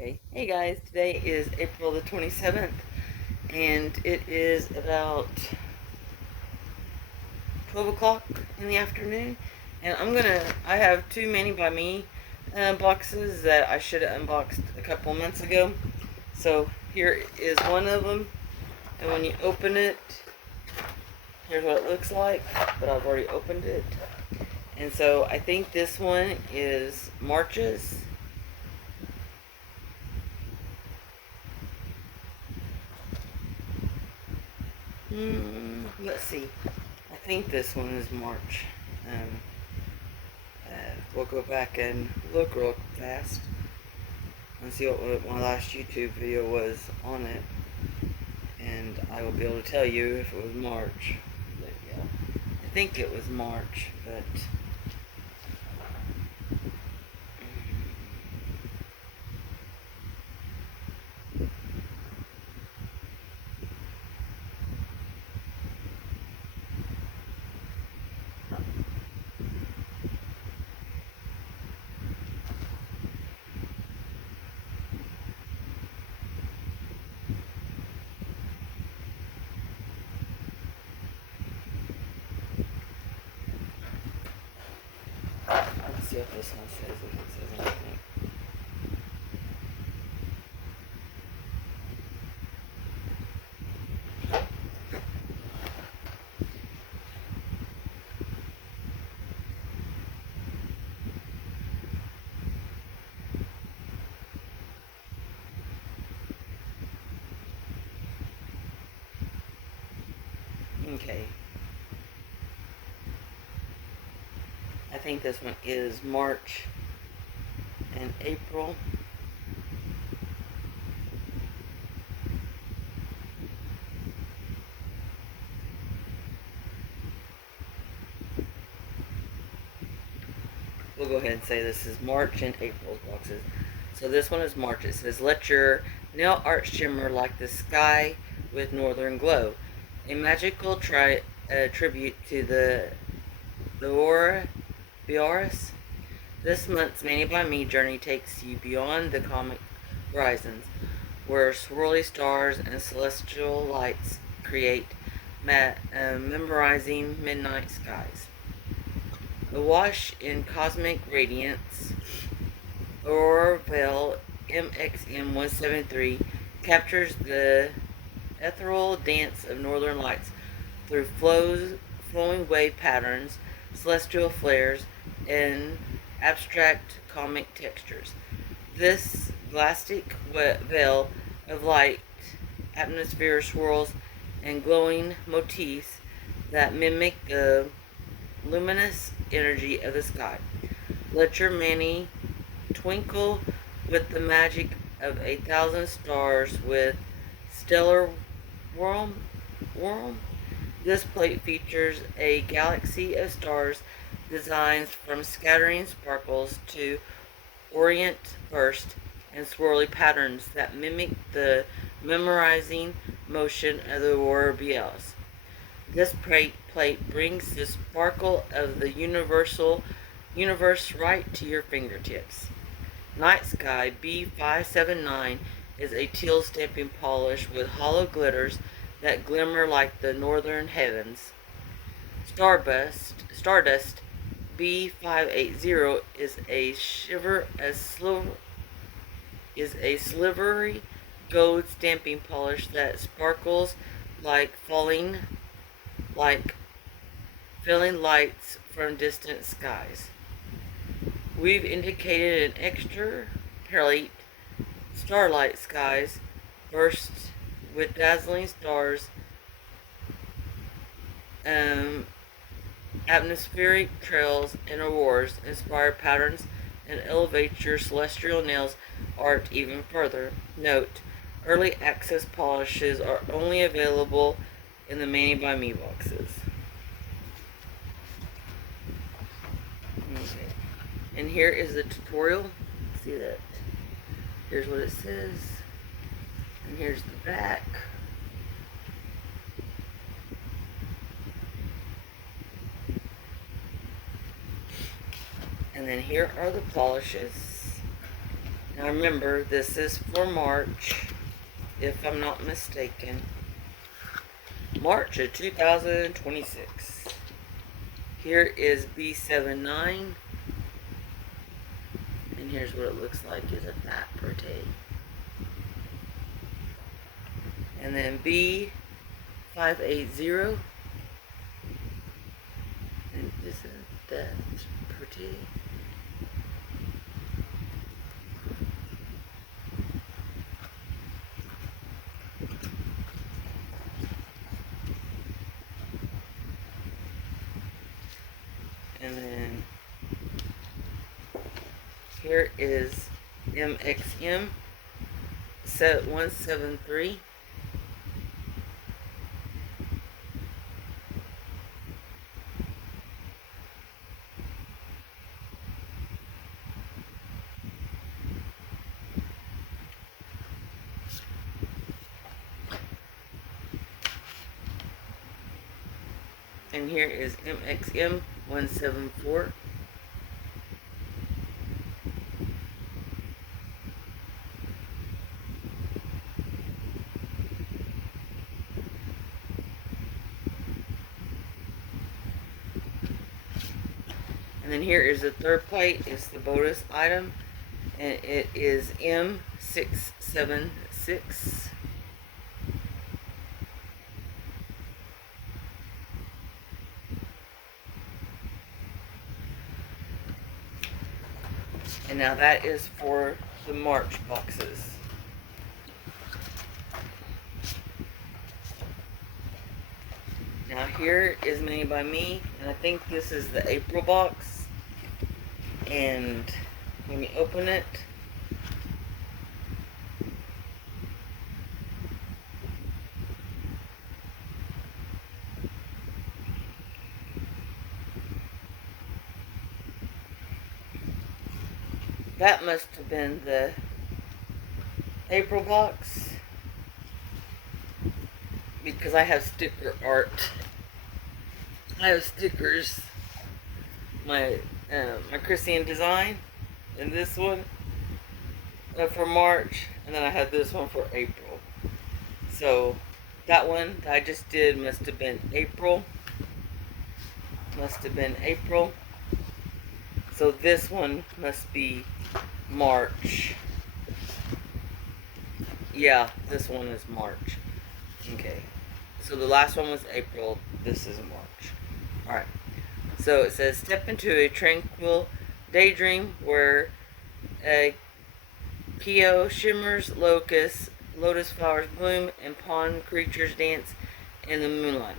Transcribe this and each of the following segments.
Okay, hey guys, today is April the 27th, and it is about 12 o'clock in the afternoon, and I have two Mani by Me boxes that I should have unboxed a couple months ago. So here is one of them, and when you open it, here's what it looks like, but I've already opened it. And so I think this one is March's. Let's see. I think this one is March. We'll go back and look real fast and see what my last YouTube video was on it, and I will be able to tell you if it was March. But yeah, I think it was March, but let's see what this one says, if it says anything. Okay. I think this one is March and April. We'll go ahead and say this is March and April's boxes. So this one is March. It says, let your nail art shimmer like the sky with northern glow. A magical tribute to the Aurora Veil. This month's Mani by Me journey takes you beyond the comic horizons, where swirly stars and celestial lights create memorizing midnight skies. Awash in cosmic radiance, Aurora Veil mxm173 captures the ethereal dance of northern lights through flowing wave patterns, celestial flares, and abstract comic textures. This plastic veil of light atmosphere swirls and glowing motifs that mimic the luminous energy of the sky. Let your Mani twinkle with the magic of 1,000 stars with stellar Whirl. This plate features a galaxy of stars, designs from scattering sparkles to orient burst and swirly patterns that mimic the memorizing motion of the Aurora Veil. This plate brings the sparkle of the universe right to your fingertips. Night Sky B579 is a teal stamping polish with hollow glitters that glimmer like the northern heavens. Stardust B580 is a slivery gold stamping polish that sparkles like filling lights from distant skies. We've indicated an extra bright starlight skies burst with dazzling stars, atmospheric trails and auroras inspire patterns and elevate your celestial nails art even further. Note, early access polishes are only available in the Mani by Me boxes. Okay. And here is the tutorial. See that? Here's what it says. And here's the back. And then here are the polishes. Now remember, this is for March, if I'm not mistaken. March of 2026. Here is B79. And here's what it looks like. Isn't that pretty? And then B580. And isn't that pretty? And then here is mxm173. And here is mxm174. And then here is the third plate. It's the bonus item, and it is M676. And now that is for the March boxes. Now here is Made by Me, and I think this is the April box. And let me open it. That must have been the April box, because I have sticker art. I have stickers. My Christian design, and this one for March, and then I have this one for April. So that one that I just did must have been April. So this one must be March. Yeah, this one is March. Okay. So the last one was April. This is March. Alright. So it says, step into a tranquil daydream where Keo shimmers, lotus flowers bloom, and pond creatures dance in the moonlight.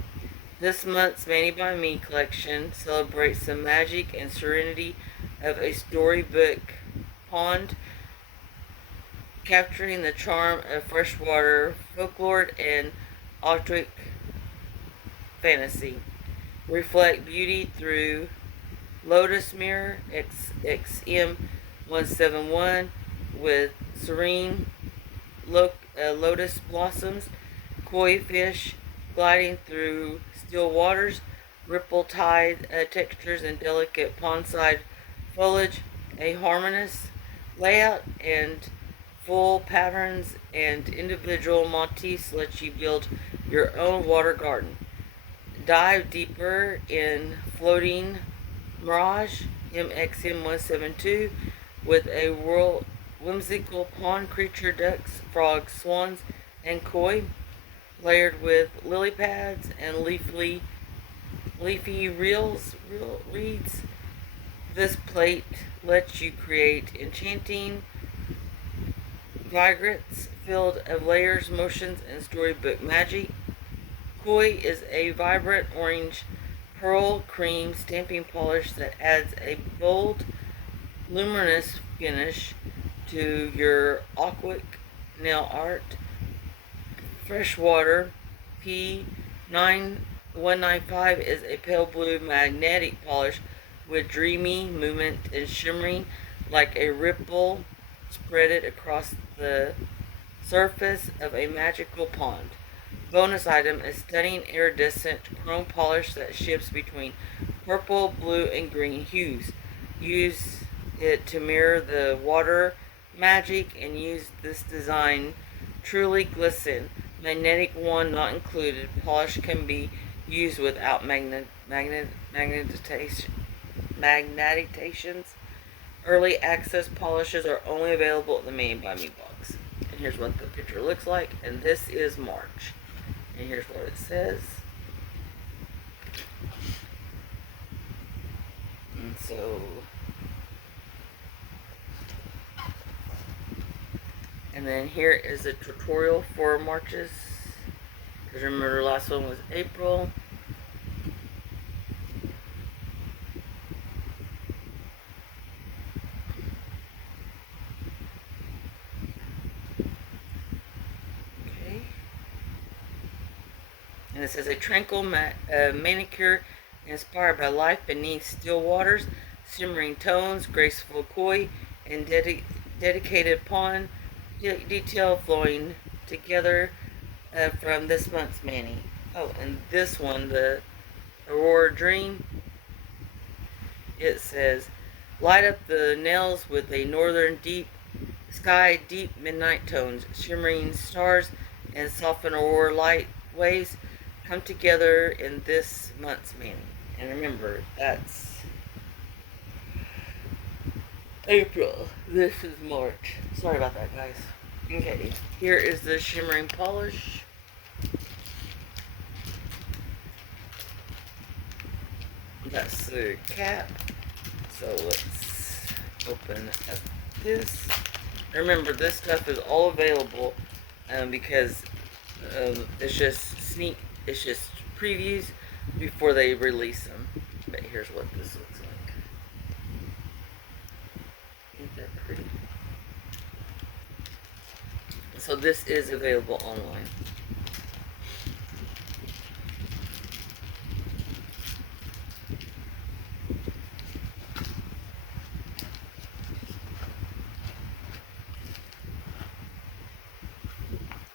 This month's Made by Me collection celebrates the magic and serenity of a storybook pond, capturing the charm of freshwater folklore and Arctic fantasy. Reflect beauty through Lotus mirror XM171 with serene lotus blossoms, koi fish gliding through still waters, ripple tide textures, and delicate pondside foliage. A harmonious layout and full patterns and individual motifs let you build your own water garden. Dive deeper in floating Mirage mxm172 with a whimsical pond creature, ducks, frogs, swans, and koi, layered with lily pads and leafy reeds. This plate lets you create enchanting vignettes filled of layers, motions, and storybook magic. Koi is a vibrant orange pearl cream stamping polish that adds a bold, luminous finish to your aquatic nail art. Freshwater P9195 is a pale blue magnetic polish with dreamy movement and shimmering like a ripple spread across the surface of a magical pond. Bonus item, a stunning iridescent chrome polish that shifts between purple, blue, and green hues. Use it to mirror the water magic and use this design. Truly glisten. Magnetic wand not included. Polish can be used without magnetitations. Early access polishes are only available at the Made by Me box. And here's what the picture looks like. And this is March. And here's what it says. And so, and then here is a tutorial for Marches. Because remember the last one was April. Okay. And it says a tranquil manicure inspired by life beneath still waters, shimmering tones, graceful koi, and dedicated pawn detail flowing together from this month's Mani. Oh, and this one, the Aurora Dream, it says, light up the nails with a northern deep midnight tones, shimmering stars and soften aurora light waves come together in this month's Mani. And remember, that's April. This is March. Sorry about that, guys. Okay, here is the shimmering polish. That's the cap. So let's open up this. Remember, this stuff is all available because it's just previews before they release them. But here's what this looks like. Isn't that pretty? So this is available online.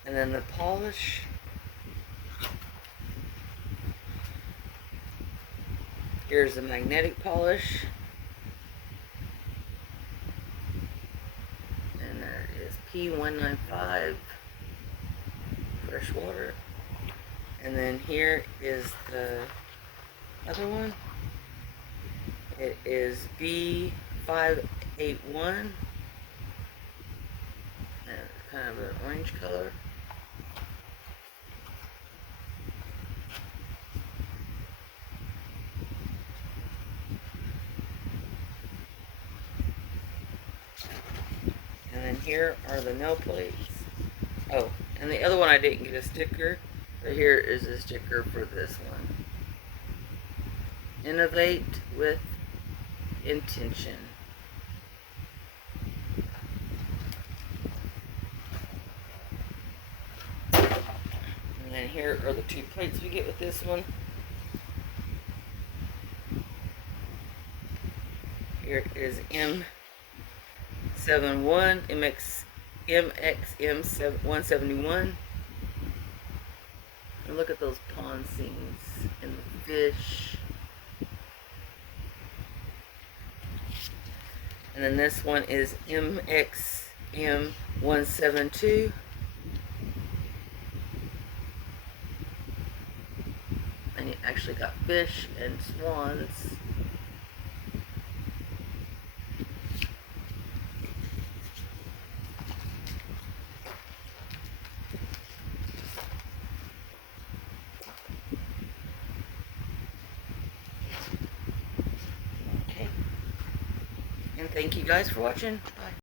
And then the polish. Here's the magnetic polish. And there is P195 fresh water. And then here is the other one. It is B581. And it's kind of an orange color. And then here are the nail plates. Oh, and the other one I didn't get a sticker. But here is a sticker for this one. Innovate with intention. And then here are the two plates we get with this one. Here is mxm171. And look at those pond scenes and the fish. And then this one is mxm172. And you actually got fish and swans. And thank you guys for watching. Bye.